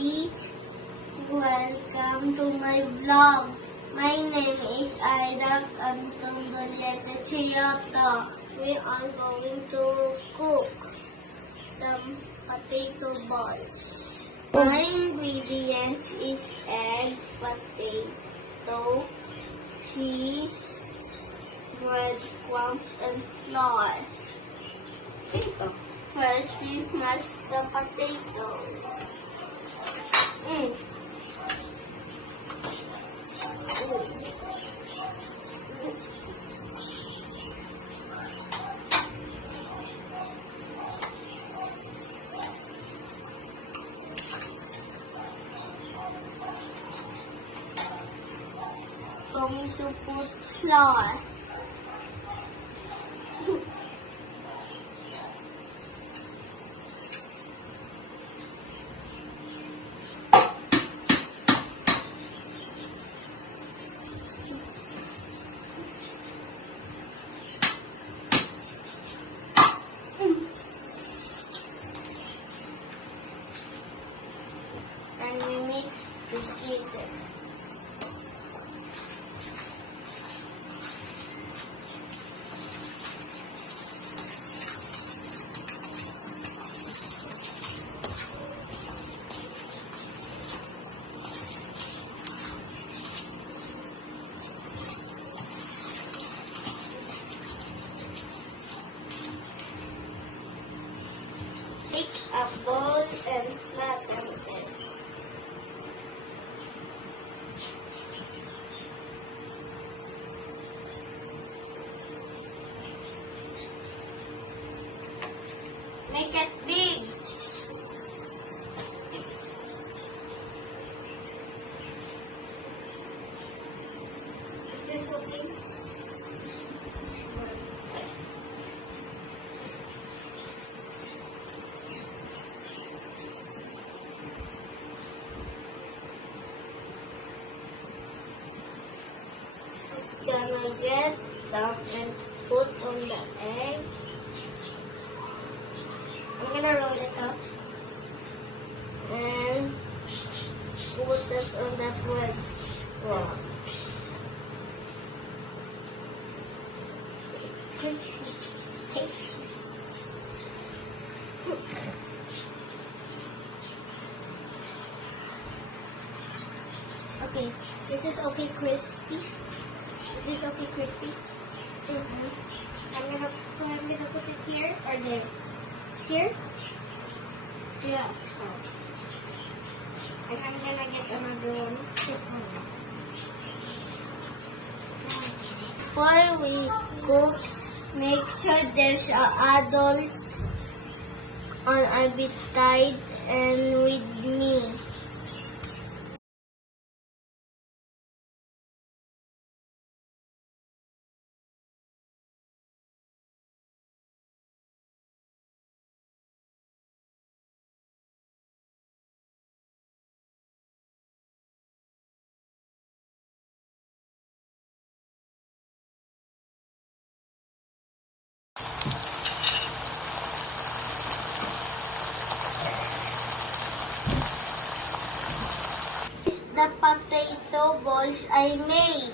everybody! Welcome to my vlog. My name is Aida Antongoleta Chiyota. We are going to cook some potato balls. My ingredients is egg, potato, cheese, breadcrumbs, and flour. First, we mash the potato. Going to put flour. And we mix together. Take a bowl and flatten it. Make it big. Is this okay? Gonna get down and put on the egg. I'm gonna roll it up and put it on the bread crumbs. Tasty. Okay, this is okay crispy. Is this okay crispy? I'm gonna put it here or there? Here? Yeah. Oh. And I'm gonna get another one. Before we cook, make sure there's an adult on a bit tight and with me. The potato balls I made.